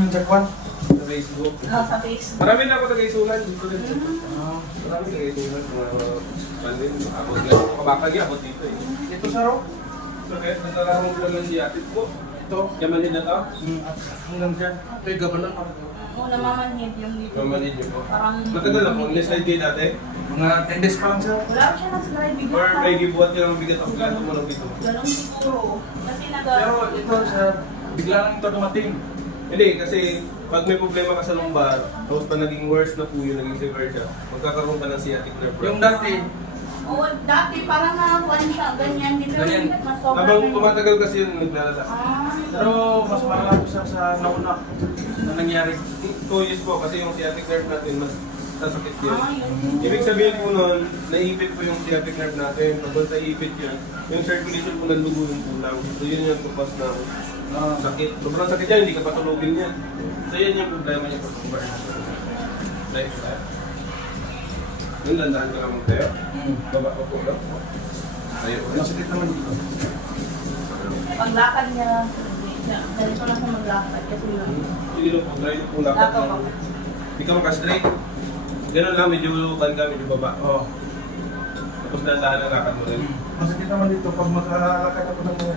namin sa kwan. Sa Facebook. Sa Facebook. Marami na ako tagaisulan dito din. Marami tagaisulan. Panin, abot nga. Kabakag yan, abot dito eh. Ito sa ro. So kahit nagkakarong ko naman si atid ko. Ito. Yaman din na to. At hanggang dyan. Ito yung gabanan pa. Oo, namamanhid yung dito. Mamanid niyo po. Parang... Matagal na po. Nislide kayo dati. Mga 10 days pa lang siya. Wala siya na slide. Bigla Or ka. may gibuhat niyo ng bigat of ganito mo ng dito. Ganun siguro. Kasi Pero ito sa bigla lang ito dumating. Hindi, kasi pag may problema ka sa lumbar, tapos pa naging worse na po yun, naging severe siya, magkakaroon ka ng sciatic nerve problem. Yung dati, Oo, dati parang nakakuan siya. Ganyan. Dito Ganyan. mas sobrang Habang ganyan. tumatagal kasi yun, naglalala. pero mas malala siya sa nauna na nangyari. 2 years po, kasi yung sciatic nerve natin, mas sasakit yun. Yun. Ibig sabihin po nun, naipit po yung sciatic nerve natin. Pag naipit yan, yung circulation po ng dugo yung kulang. So yun yung tupas na sakit. Sobrang sakit yan, hindi ka patulogin yan. So yan yung problema niya pag lumbar. Like that. Yun, landahan ka naman tayo. Baba pa po lang. Tayo ulit. Masakit naman dito. Paglakad niya, ganito lang siya maglakad. Kasi Hindi lang po, try po lakad Lakad lang. pa. Hindi ka maka-straight. Ganun lang, medyo ban ka, medyo baba. Oh. Tapos landahan ang lakad mo rin. Masakit naman dito pag makalakad ako ng mga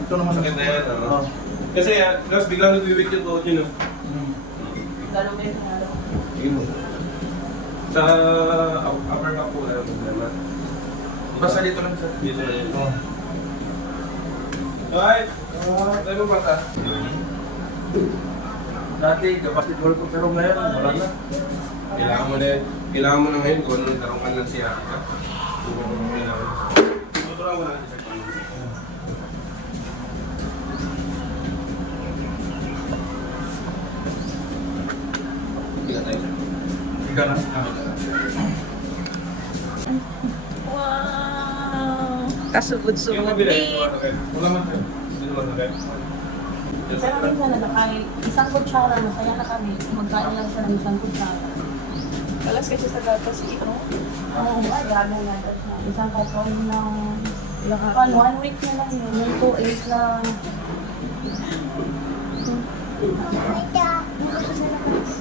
ito naman Masakit na yan, ano? Oh. Kasi, tapos biglang nagwiwit yung tuhod yun, no? Lalo ba yung Sige mo. Sa upper back po, wala problema. Basta dito lang siya. Dito na yun. Oh. Alright! Tayo mo bata. Dati, basketball ko pero ngayon, wala na. Kailangan mo na ngayon kung ano tarong ka ng siya. Tuturuan mo na natin sa kanya. Hindi ka tayo. Ika na. Wow! Yung Kasugod-sugod mabili, din. wala man tayo. Hindi naman tayo. Pero minsan na kahit isang kutsara, masaya na kami. Magkain lang siya ng isang kutsara. Alas kasi sa gatas ito. Oo, ay, grabe nga daw siya. Isang karton ng... Lahat. 1 week na lang yun. Yung 2 8 lang.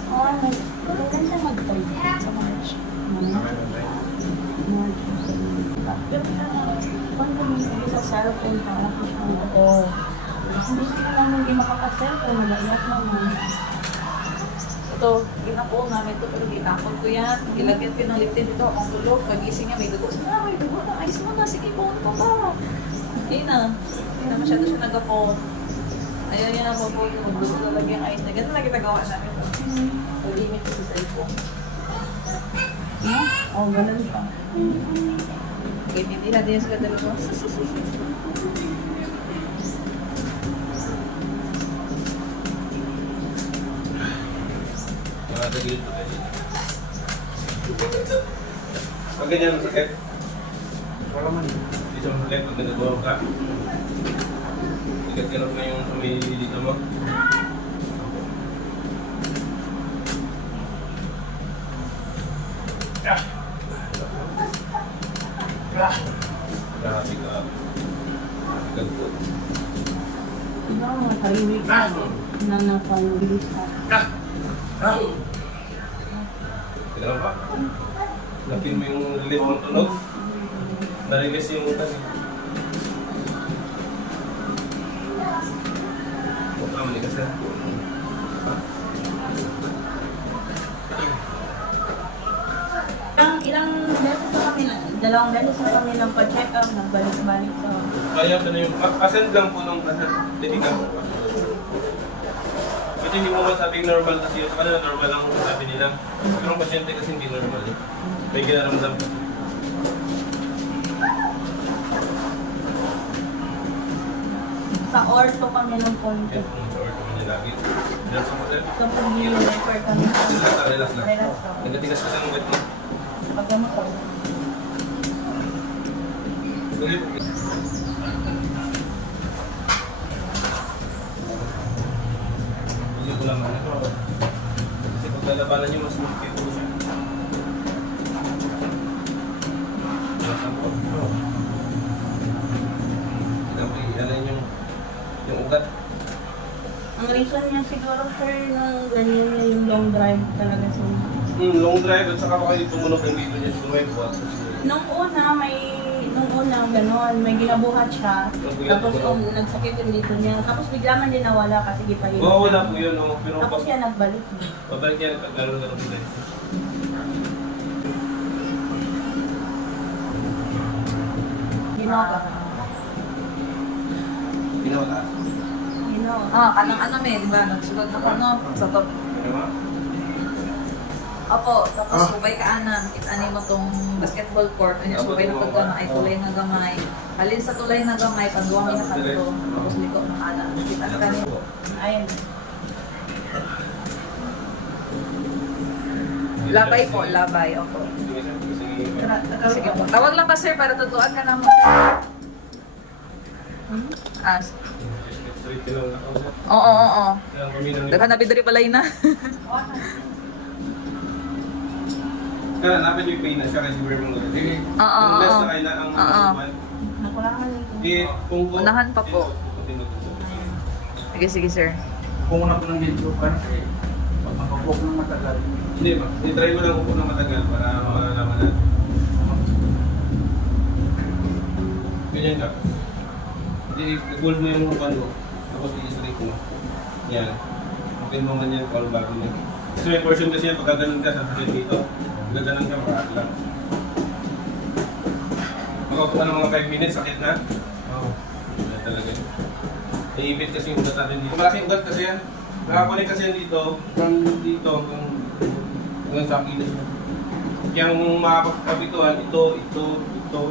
Oh, kailan siya mag-toy? Sa March. Pero kung kami sa cellphone pa, ako siya ako. Hindi sila namin hindi makaka-cellphone, nalaiyak naman. Ito, ginako namin ito, pero ginakot ko yan. Gilagyan ko ng liptin dito, akong tulog. Pagising niya, may dugo. May dugo na. Ayos mo na, sige, phone ko ba? Hindi na. Hindi na masyado siya nag-phone. Ayaw niya na po po, magdugo talaga yung ayos na. Ganun lang ginagawa namin. Limit ko sa cellphone. Oh, ganun siya. Okay, hindi natin yan sila dalawa. Nakatagilid po tayo. Pag ganyan ang sakit, Wala man. hindi siya masakit pag nagagawa ka. Ikat-ganap na yung may dito mo. Grabe ka. Agad po. Diba, mga 3 weeks na napang-release ka. Kailangan pa? Laki mo yung relief ng tunog. Na-release yung utas. Huwag ka mali kasi. Ilang beses na kami, 2 beses na kami lang pa-check up, nagbalik-balik sa... Kaya ito na yung ascend lang po nung dedikan mo. Kasi hindi mo masabing normal kasi yung sa kanila normal lang kung sabi nila. Pero ang pasyente kasi hindi normal eh. May ginaramdam ka. Sa ortho kami ng point. Yan kung sa orto mo niya lagi. Relax mo sir. Sa pag-refer kami. Relax lang, relax lang. Relax lang. Nagatigas kasi ang wet mo. Pag ano ko. Tuloy. Hindi ko lang ano. Kasi pag lalabanan niyo, mas mukit po siya. Relax lang po. Dapat i-alay yung ugat. reason niya siguro sir na ganyan niya yung long drive talaga siya. Long drive at saka baka dito tumunog yung dito niya siguro may buhat. Nung una gano'n, may ginabuhat siya. Tapos nagsakit yung dito niya. Tapos bigla man din nawala kasi di pa yun. Oo, wala po yun. Oh. Pero Tapos yan nagbalik. babalik yan pag gano'n din. Ginawa ka. Pinawala. Ginawa. Kanang ano may, di ba? Nagsugod na ko, no? Sa top. Opo, tapos subay ka anan, kita mo tong basketball court, ano subay na paggamay, tulay na gamay. Halin sa tulay na gamay, panduwang na kanto, tapos liko ng anan. Kita ka nito. Ayun. Labay po, labay. Opo. Sige po. Tawag lang ka sir para tutuan ka naman. Straight lang ako. Oo. Kaya kami nang Daghan na bidri palay na. kaya napin yung pay na siya kasi we're mga sige. Oo. Less na kayo na ang unahan. Nakulangan ito. Di, kung Unahan pa po. Sige sir. Kung una ko ng video ka, eh, pag makapok ng matagal, Hindi ba? I-try mo lang upo ng matagal para malalaman natin. Ganyan ka. I-hold mo yung ano, tapos i-straight mo. Yan. Open mo man yan, call bago niya. Kasi may portion kasi yan, pagka ganun ka sa straight dito, pagka ganun ka, maka-atlang. Makaupo ka ng mga 5 minutes, sakit na. Oo. Yan talaga yun. Naiibit kasi yung ugat natin dito. Malaking ugat kasi yan. Nakakunik kasi yan dito, from dito hanggang sa kilos. Kaya kung makakapituan, ito. Nakadito.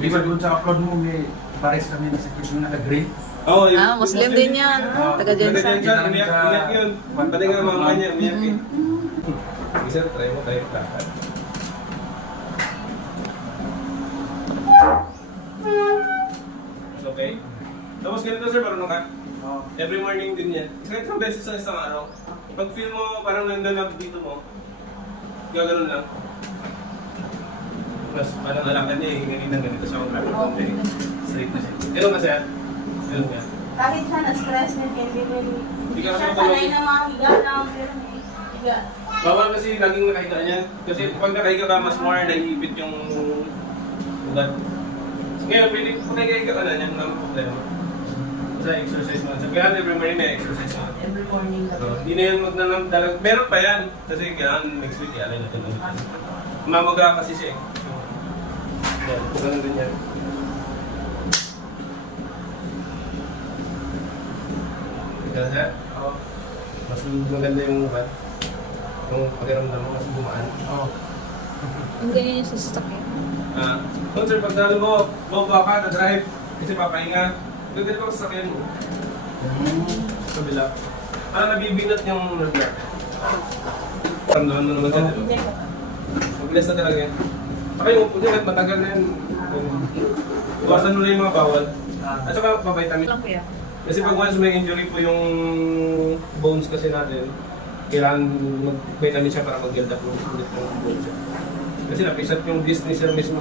di ba doon sa upload mo, may pares kami na sakit yung naka-green? Oo, yung Muslim din yan. Taga Jensan. Umiyak yun. Pati nga mama niya, umiyak yun. Isa, try mo tayo lakad. Okay. Tapos ganito sir, marunong ka? Oo. Every morning din yan. Kahit isang beses sa isang araw. Pag feel mo parang nandun na dito mo, gaganon lang. Mas parang alakan niya eh, ganito siya kung lapit konti. Straight na siya. Ganun ka siya? Ganun ka. Kahit siya na-stress din, hindi Hindi ka kasi siya sanay na mahiga lang, pero may higa. Bawal kasi laging nakahiga niya. Kasi pag nakahiga ka, mas more naiipit yung ugat. Ngayon, kung nakahiga ka na, yan lang ang problema. Sa exercise mo. Kaya every morning may exercise mo. Every morning So, lang. hindi na yan magdalang. Meron pa yan. Kasi kailangan next week, alay natin ulit. Mamaga kasi siya eh. Yan, ganun din yan. Ganun siya? Oo. Mas maganda yung ugat. Yung pakiramdam mo, mas gumaan. Oo. Ang ganyan yung sasakit. Kung sir, pag dalo mo, baba ka, na-drive, kasi papahinga, gagawin ko sa sakyan mo. Sa kabila. Parang nabibinat yung nag-drive. Ramdaman mo naman siya, di ba? Hindi ko. Mabilis na talaga yan. Saka yung upo niya, kahit matagal na yan. Iwasan mo na yung mga bawal. At saka pa-vitamin. Lang kuya. Kasi pag once may injury po yung bones kasi natin, kailangan mag-vitamin siya para mag-build up ulit yung bones siya. Kasi napisat yung disc niya mismo.